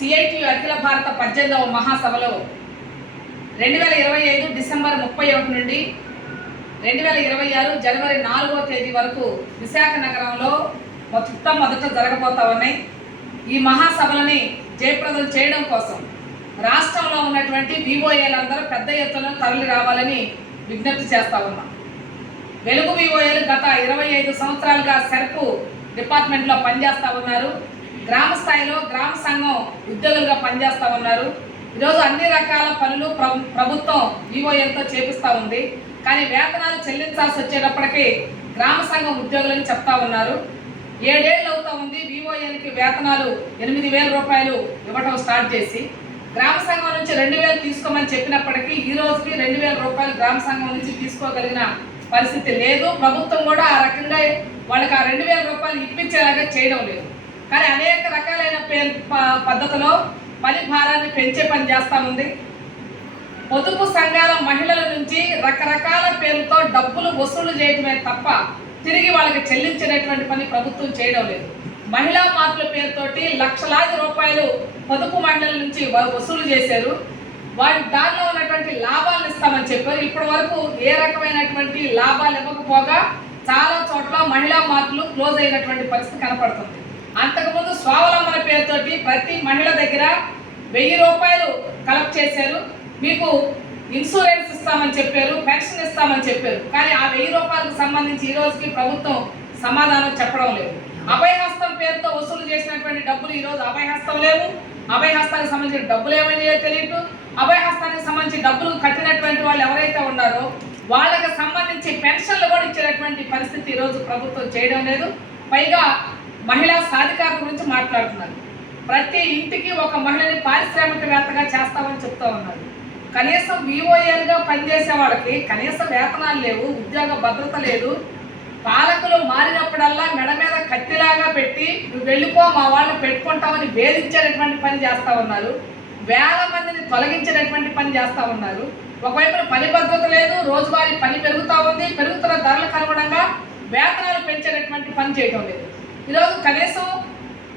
CITU అఖిల భారత పద్దెనిమిదవ మహాసభలో రెండు వేల ఇరవై ఐదు డిసెంబర్ ముప్పై ఒకటి నుండి రెండు వేల ఇరవై ఆరు జనవరి నాలుగవ తేదీ వరకు విశాఖ నగరంలో మొత్తం మొదట జరగబోతా ఉన్నాయి. ఈ మహాసభలని జయప్రదం చేయడం కోసం రాష్ట్రంలో ఉన్నటువంటి వివోఏలందరూ పెద్ద ఎత్తున తరలి రావాలని విజ్ఞప్తి చేస్తా ఉన్నాం. వెలుగు వివోఏలు గత ఇరవై ఐదు సంవత్సరాలుగా సెర్పు డిపార్ట్మెంట్లో పనిచేస్తూ ఉన్నారు. గ్రామ స్థాయిలో గ్రామ సంఘం ఉద్యోగులుగా పనిచేస్తూ ఉన్నారు. ఈరోజు అన్ని రకాల పనులు ప్రభుత్వం ఈఓఎల్తో చేపిస్తూ ఉంది. కానీ వేతనాలు చెల్లించాల్సి వచ్చేటప్పటికీ గ్రామ సంఘం ఉద్యోగులని చెప్తా ఉన్నారు. ఏడేళ్ళు అవుతా ఉంది వివోఏలకి వేతనాలు ఎనిమిది వేల రూపాయలు ఇవ్వటం స్టార్ట్ చేసి. గ్రామ సంఘం నుంచి రెండు వేలు తీసుకోమని చెప్పినప్పటికీ ఈ రోజుకి రెండు వేల రూపాయలు గ్రామ సంఘం నుంచి తీసుకోగలిగిన పరిస్థితి లేదు. ప్రభుత్వం కూడా ఆ రకంగా వాళ్ళకి ఆ రెండు వేల రూపాయలు ఇప్పించేలాగా చేయడం లేదు. కానీ అనేక రకాలైన ప- పద్ధతిలో పని భారాన్ని పెంచే పని చేస్తా ఉంది. పొదుపు సంఘాల మహిళల నుంచి రకరకాల పేర్లతో డబ్బులు వసూలు చేయడమే తప్ప తిరిగి వాళ్ళకి చెల్లించేటటువంటి పని ప్రభుత్వం చేయడం లేదు. మహిళా మార్పుల పేరుతోటి లక్షలాది రూపాయలు పొదుపు మహిళల నుంచి వసూలు చేశారు. వాటి దానిలో ఉన్నటువంటి లాభాలను ఇస్తామని చెప్పారు. ఇప్పటి వరకు ఏ రకమైనటువంటి లాభాలు ఇవ్వకపోగా చాలా చోట్ల మహిళా మార్పులు క్లోజ్ అయినటువంటి పరిస్థితి కనపడుతుంది. అంతకుముందు స్వావలంబన పేరుతోటి ప్రతి మహిళ దగ్గర వెయ్యి రూపాయలు కలెక్ట్ చేశారు. మీకు ఇన్సూరెన్స్ ఇస్తామని చెప్పారు పెన్షన్ ఇస్తామని చెప్పారు. కానీ ఆ వెయ్యి రూపాయలకు సంబంధించి ఈ రోజుకి ప్రభుత్వం సమాధానం చెప్పడం లేదు. అభయహస్తం పేరుతో వసూలు చేసినటువంటి డబ్బులు ఈరోజు అభయహస్తం లేవు. అభయహస్తానికి సంబంధించిన డబ్బులు ఏమైనా తెలియదు అభయహస్తానికి సంబంధించి డబ్బులు కట్టినటువంటి వాళ్ళు ఎవరైతే ఉన్నారో వాళ్ళకి సంబంధించి పెన్షన్లు కూడా ఇచ్చేటటువంటి పరిస్థితి ఈ రోజు ప్రభుత్వం చేయడం లేదు. పైగా మహిళా సాధికారత గురించి మాట్లాడుతున్నారు. ప్రతి ఇంటికి ఒక మహిళని పారిశ్రామికవేత్తగా చేస్తామని చెప్తా ఉన్నారు. కనీసం విఓఏలుగా పనిచేసే వాళ్ళకి కనీస వేతనాలు లేవు ఉద్యోగ భద్రత లేదు. పాలకులు మారినప్పుడల్లా మెడ మీద కత్తిలాగా పెట్టి నువ్వు వెళ్ళిపో మా వాళ్ళని పెట్టుకుంటామని వేధించేటటువంటి పని చేస్తూ ఉన్నారు. వేల మందిని తొలగించేటటువంటి పని చేస్తూ ఉన్నారు. ఒకవైపున పని భద్రత లేదు రోజువారీ పని పెరుగుతూ ఉంది పెరుగుతున్న ధరలకు అనుగుణంగా వేతనాలు పెంచేటటువంటి పని చేయటం లేదు. ఈరోజు కనీసం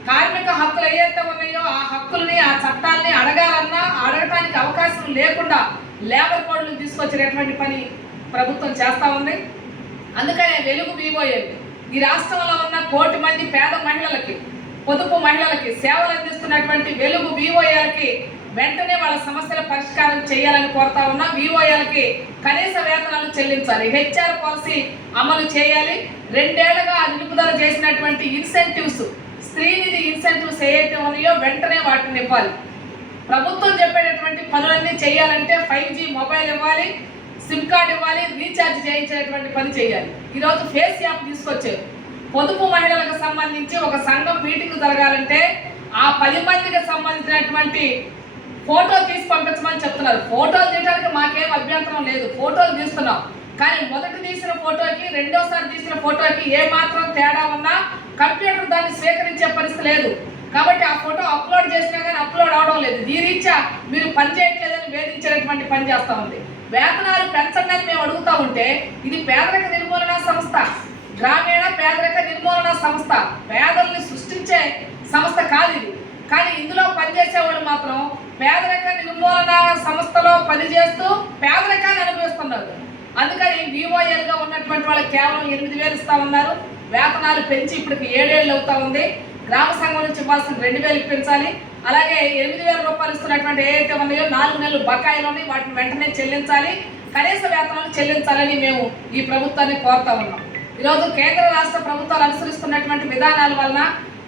కార్మిక హక్కులు ఏవైతే ఉన్నాయో ఆ హక్కుల్ని ఆ చట్టాలని అడగాలన్నా అడగటానికి అవకాశం లేకుండా లేబర్ కోడ్లు తీసుకొచ్చేటటువంటి పని ప్రభుత్వం చేస్తా ఉంది. అందుకనే వెలుగు వివోఏలు ఈ రాష్ట్రంలో ఉన్న కోటి మంది పేద మహిళలకి పొదుపు మహిళలకి సేవలు అందిస్తున్నటువంటి వెలుగు వివోఏలకి వెంటనే వాళ్ళ సమస్యల పరిష్కారం చేయాలని కోరుతా ఉన్నా వివోఏలకి కనీస వేతనాలు చెల్లించాలి. హెచ్ఆర్ పాలసీ అమలు చేయాలి. రెండేళ్ళుగా నిలుపుదల చేసినటువంటి ఇన్సెంటివ్స్ స్త్రీనిధి ఇన్సెంటివ్స్ ఏవైతే ఉన్నాయో వెంటనే వాటిని ఇవ్వాలి. ప్రభుత్వం చెప్పేటటువంటి పనులన్నీ చేయాలంటే ఫైవ్ జీ మొబైల్ ఇవ్వాలి సిమ్ కార్డ్ ఇవ్వాలి రీఛార్జ్ చేయించేటువంటి పని చేయాలి. ఈరోజు ఫేస్ యాప్ తీసుకొచ్చారు. పొదుపు మహిళలకు సంబంధించి ఒక సంఘం మీటింగ్ జరగాలంటే ఆ పది మందికి సంబంధించినటువంటి ఫోటో తీసి పంపించమని చెప్తున్నారు. ఫోటోలు తీయడానికి మాకేం అభ్యంతరం లేదు. ఫోటోలు తీస్తున్నాం. కానీ మొదటి తీసిన ఫోటోకి రెండోసారి తీసిన ఫోటోకి ఏ మాత్రం తేడా ఉన్నా కంప్యూటర్ దాన్ని స్వీకరించే పరిస్థితి లేదు. కాబట్టి ఆ ఫోటో అప్లోడ్ చేసినా కానీ అప్లోడ్ అవడం లేదు. దీనిచ్చా మీరు పని చేయట్లేదని వేధించేటటువంటి పని చేస్తా ఉంది. వేతనాలు పెంచండి అని మేము అడుగుతా ఉంటే ఇది పేదరిక నిర్మూలన సంస్థ. గ్రామీణ పేదరిక నిర్మూలన సంస్థ. పేదల్ని సృష్టించే సంస్థ కాదు ఇది. కానీ ఇందులో పనిచేసే వాళ్ళు మాత్రం పేదరిక నిర్మూలన సంస్థలో పనిచేస్తూ పేదరికాన్ని అనుభవిస్తున్నారు. అందుకని వివోఎల్గా ఉన్నటువంటి వాళ్ళకి కేవలం ఎనిమిది వేలు ఇస్తా ఉన్నారు. వేతనాలు పెంచి ఇప్పటికి ఏడేళ్ళు అవుతా ఉంది. గ్రామ సంఘం నుంచి ఇవ్వాల్సిన రెండు వేలు ఇప్పించాలి. అలాగే ఎనిమిది వేల రూపాయలు ఇస్తున్నటువంటి ఏవైతే ఉన్నాయో నాలుగు నెలలు బకాయిలు ఉన్నాయి వాటిని వెంటనే చెల్లించాలి. కనీస వేతనాలు చెల్లించాలని మేము ఈ ప్రభుత్వాన్ని కోరుతా ఉన్నాం. ఈరోజు కేంద్ర రాష్ట్ర ప్రభుత్వాలు అనుసరిస్తున్నటువంటి విధానాల వలన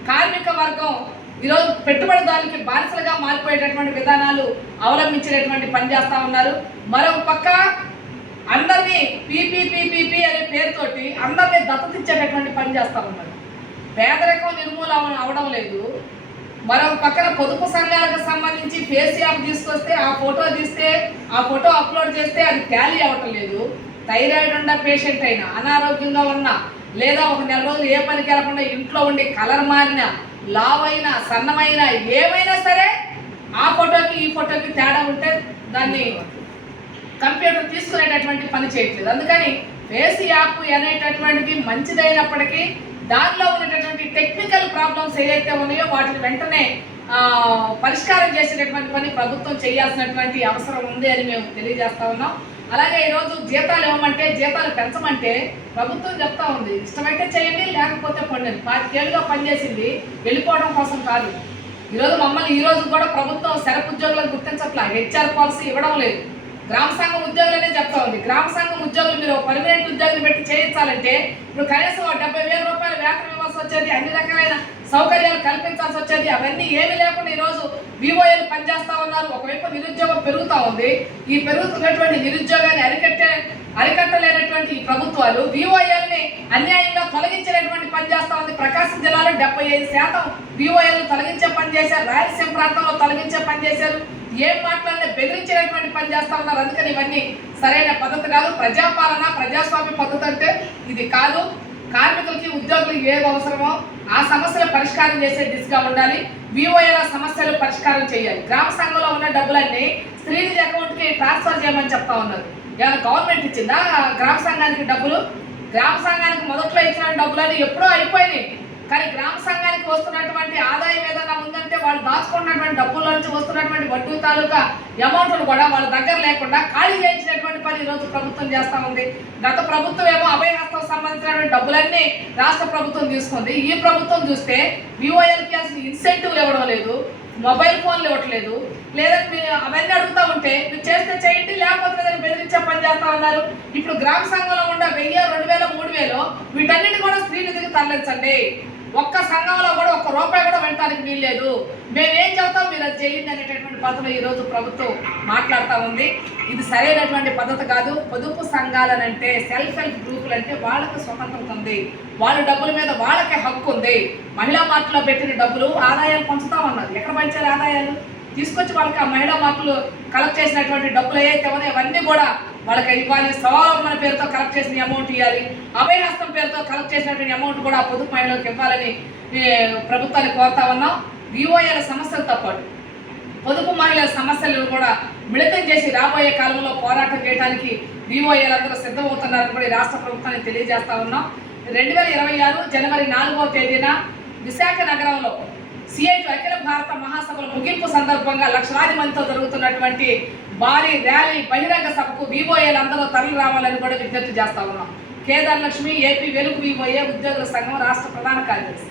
కార్మిక వర్గం ఈరోజు పెట్టుబడిదారులకి బానిసలుగా మారిపోయేటటువంటి విధానాలు అవలంబించేటటువంటి పని చేస్తా ఉన్నారు. మరొక పక్క అందరినీ పీపీపీపీపీ అనే పేరుతోటి అందరినీ దత్తతిచ్చేటటువంటి పని చేస్తా ఉన్నారు. పేదరికం నిర్మూలన అవడం లేదు. మరొక పక్కన పొదుపు సంఘాలకు సంబంధించి ఫేస్ యాప్ తీసుకొస్తే ఆ ఫోటో తీస్తే ఆ ఫోటో అప్లోడ్ చేస్తే అది ట్యాలీ అవ్వటం లేదు. థైరాయిడ్ ఉన్న పేషెంట్ అయినా అనారోగ్యంగా ఉన్న లేదా ఒక నెల రోజులు ఏ పనికి వెళ్ళకుండా ఇంట్లో ఉండి కలర్ మారిన లావైన సన్నమైన ఏమైనా సరే ఆ ఫోటోకి ఈ ఫోటోకి తేడా ఉంటే దాన్ని కంప్యూటర్ తీసుకునేటటువంటి పని చేయట్లేదు. అందుకని ఫేస్ యాప్ అనేటటువంటిది మంచిదైనప్పటికీ దానిలో ఉన్నటువంటి టెక్నికల్ ప్రాబ్లమ్స్ ఏదైతే ఉన్నాయో వాటిని వెంటనే పరిష్కారం చేసేటటువంటి పని ప్రభుత్వం చేయాల్సినటువంటి అవసరం ఉంది అని మేము తెలియజేస్తా ఉన్నాం. అలాగే ఈరోజు జీతాలు ఇవ్వమంటే జీతాలు పెంచమంటే ప్రభుత్వం చెప్తా ఉంది. ఇష్టమైతే చేయండి లేకపోతే పండండి. పాతికేళ్ళుగా పనిచేసింది వెళ్ళిపోవడం కోసం కాదు. ఈరోజు మమ్మల్ని ఈరోజు కూడా ప్రభుత్వం సెలవు ఉద్యోగులకు గుర్తించట్లా. హెచ్ఆర్ పాలసీ ఇవ్వడం లేదు. గ్రామ సంఘం ఉద్యోగులనే చెప్తా ఉంది. గ్రామ సంఘం ఉద్యోగులు మీరు పర్మనెంట్ ఉద్యోగులు పెట్టి చేయించాలంటే ఇప్పుడు కనీసం డెబ్బై వేల రూపాయలు వేతనం ఇవ్వాల్సి వచ్చేది అన్ని రకాలైన సౌకర్యాలు కల్పించాల్సి వచ్చేది అవన్నీ ఏమీ లేకుండా ఈరోజు వివోఏలు పనిచేస్తా ఉన్నారు. ఒకవైపు నిరుద్యోగం పెరుగుతూ ఉంది. ఈ పెరుగుతున్నటువంటి నిరుద్యోగాన్ని అరికట్టే అరికట్టలేనటువంటి ఈ ప్రభుత్వాలు బీఓఎల్ని అన్యాయంగా తొలగించేటటువంటి పని చేస్తా ఉంది. ప్రకాశం జిల్లాలో డెబ్బై ఐదు శాతం బీఓఎల్ని తొలగించే పని చేశారు. రాయలసీమ ప్రాంతంలో తొలగించే పని చేశారు. ఏం మాట్లాడినా బెదిరించేటటువంటి పని చేస్తా ఉన్నారు. అందుకని ఇవన్నీ సరైన పద్ధతి కాదు. ప్రజాపాలన ప్రజాస్వామ్య పద్ధతి అంటే ఇది కాదు. కార్మికులకి ఉద్యోగులకి ఏది అవసరమో ఆ సమస్యలు పరిష్కారం చేసే దిశగా ఉండాలి. విఓఏల సమస్యలు పరిష్కారం చేయాలి. గ్రామ సంఘంలో ఉన్న డబ్బులన్నీ స్త్రీనిధి అకౌంట్కి ట్రాన్స్ఫర్ చేయమని చెప్తా ఉన్నారు. ఏమైనా గవర్నమెంట్ ఇచ్చిందా గ్రామ సంఘానికి డబ్బులు? గ్రామ సంఘానికి మొదట్లో ఇచ్చిన డబ్బులన్నీ ఎప్పుడో అయిపోయినాయి. కానీ గ్రామ సంఘానికి వస్తున్నటువంటి ఆదాయం ఏదైనా ఉందంటే వాళ్ళు దాచుకున్నటువంటి డబ్బుల నుంచి వస్తున్నటువంటి వడ్డీ తాలూకా అమౌంట్లు కూడా వాళ్ళ దగ్గర లేకుండా ఖాళీ చేయించిన రూపాయలు ఈరోజు రోజు ప్రభుత్వం చేస్తూ ఉంది. గత ప్రభుత్వం ఏమో అభయహస్తం సంబంధించినటువంటి డబ్బులన్నీ రాష్ట్ర ప్రభుత్వం తీసుకుంది. ఈ ప్రభుత్వం చూస్తే విఓఎల్కి అసలు ఇన్సెంటివ్లు ఇవ్వడం లేదు మొబైల్ ఫోన్లు ఇవ్వట్లేదు. లేదా మీరు అవన్నీ అడుగుతా ఉంటే మీరు చేస్తే చేయండి లేకపోతే లేదని బెదిరించే పని చేస్తా ఉన్నారు ఇప్పుడు గ్రామ సంఘంలో ఉన్న వెయ్యి రెండు వేల మూడు వేలు వీటన్నిటి కూడా స్త్రీ నిధికి తరలించండి. ఒక్క సంఘంలో కూడా ఒక్క రూపాయి కూడా వెంటానికి వీల్లేదు. మేమేం చెబుతాం? మీరు అది చేయండి అనేటటువంటి పద్ధతిలో ఈరోజు ప్రభుత్వం మాట్లాడుతూ ఉంది. ఇది సరైనటువంటి పద్ధతి కాదు. పొదుపు సంఘాలనంటే సెల్ఫ్ హెల్ప్ గ్రూపులు అంటే వాళ్ళకి స్వతంత్రత ఉంది. వాళ్ళ డబ్బుల మీద వాళ్ళకే హక్కు ఉంది. మహిళా మార్కులో పెట్టిన డబ్బులు ఆదాయాలు పంచుతా ఉన్నారు. ఎక్కడ పంచారు ఆదాయాలు? తీసుకొచ్చి వాళ్ళకి ఆ మహిళా మార్కులు కలెక్ట్ చేసినటువంటి డబ్బులు ఏవైతే ఉన్నాయో అవన్నీ కూడా వాళ్ళకి ఇవ్వాలి. స్వావలంబన పేరుతో కలెక్ట్ చేసిన అమౌంట్ ఇవ్వాలి అభయహస్తం పేరుతో కలెక్ట్ చేసినటువంటి అమౌంట్ కూడా ఆ పొదుపు మహిళలకు ఇవ్వాలని ప్రభుత్వాన్ని కోరుతా ఉన్నాం. విఓఏల సమస్యలతో పాటు పొదుపు మహిళల సమస్యలను కూడా మిళితం చేసి రాబోయే కాలంలో పోరాటం చేయడానికి విఓఏలందరూ సిద్ధమవుతున్నారని కూడా రాష్ట్ర ప్రభుత్వానికి తెలియజేస్తా ఉన్నాం. రెండు వేల ఇరవై ఆరు జనవరి నాలుగవ తేదీన విశాఖ నగరంలో సిఐటి అఖిల భారత మహాసభల ముగింపు సందర్భంగా లక్షలాది మందితో జరుగుతున్నటువంటి భారీ ర్యాలీ బహిరంగ సభకు బీఓఏలు అందరూ తరలి రావాలని కూడా విజ్ఞప్తి చేస్తా ఉన్నాం. కేదార్ లక్ష్మి ఏపీ వెలుగు బీఓఏ ఉద్యోగుల సంఘం రాష్ట్ర ప్రధాన కార్యదర్శి.